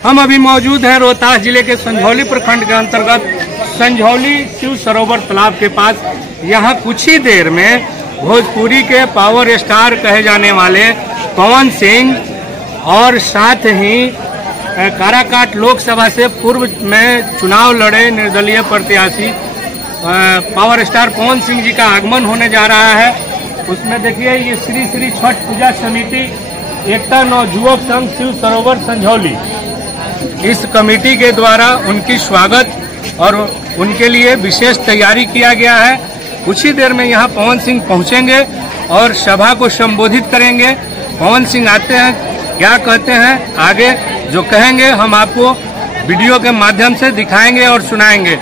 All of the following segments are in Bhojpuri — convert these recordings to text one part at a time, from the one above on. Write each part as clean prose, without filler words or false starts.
हम अभी मौजूद हैं रोहतास जिले के संझौली प्रखंड के अंतर्गत संझौली शिव सरोवर तालाब के पास। यहाँ कुछ ही देर में भोजपुरी के पावर स्टार कहे जाने वाले पवन सिंह और साथ ही काराकाट लोकसभा से पूर्व में चुनाव लड़े निर्दलीय प्रत्याशी पावर स्टार पवन सिंह जी का आगमन होने जा रहा है। उसमें देखिए ये श्री श्री छठ पूजा समिति एकता नवयुवक संघ शिव सरोवर संझौली, इस कमेटी के द्वारा उनकी स्वागत और उनके लिए विशेष तैयारी किया गया है। कुछ ही देर में यहाँ पवन सिंह पहुँचेंगे और सभा को संबोधित करेंगे। पवन सिंह आते हैं, क्या कहते हैं, आगे जो कहेंगे हम आपको वीडियो के माध्यम से दिखाएंगे और सुनाएंगे।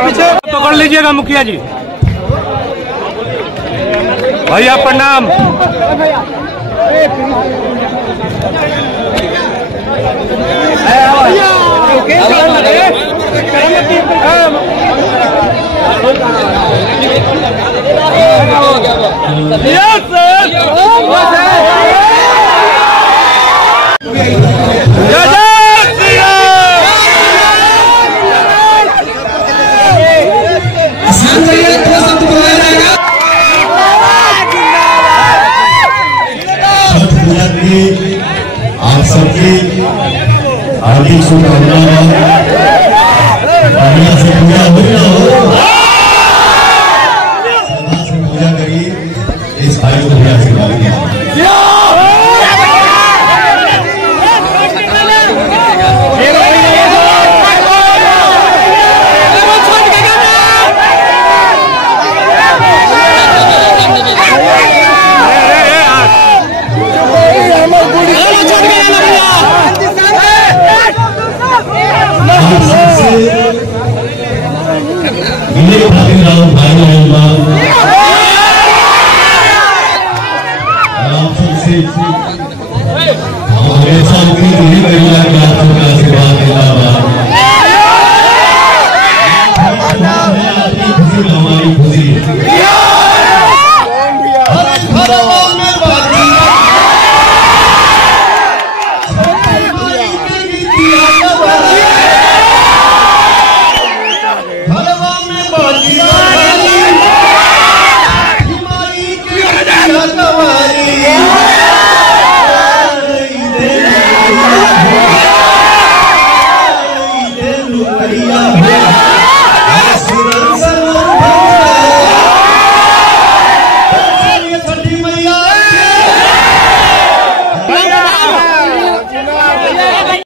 पीछे पकड़ लीजिएगा मुखिया जी। भैया प्रणाम। आप सबकी हार्दिक शुभकामनाएं। बढ़िया से पूजा हो ना हो, श्रद्धा से पूजा करिए। इस भाई को भी आशीर्वाद दीजिए। हमेशा उम्मीद यही करिएगा कि आप सबका आशीर्वाद मिला। आपकी खुशी हमारी खुशी है। Yeah.